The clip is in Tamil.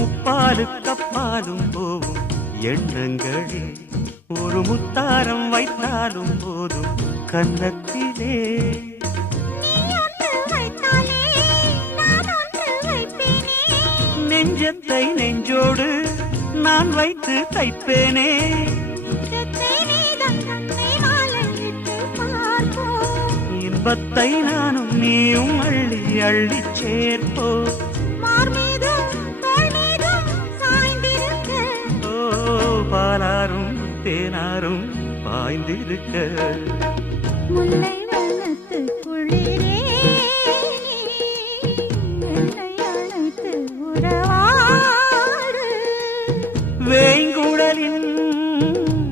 வானுக்கப்பாலும் போவும் எண்ணங்களில் ஒரு முத்தாரம் வைத்தாலும் போதும் கன்னத்திலே. நெஞ்சத்தை நெஞ்சோடு நான் வைத்து தைப்பேனே. இன்பத்தை நானும் நீயும் அள்ளி அள்ளி சேர்ப்போ மார்மே தேனாரும் தேனாரும் பாய்ந்திருக்க. முல்லை வேங்குடலின்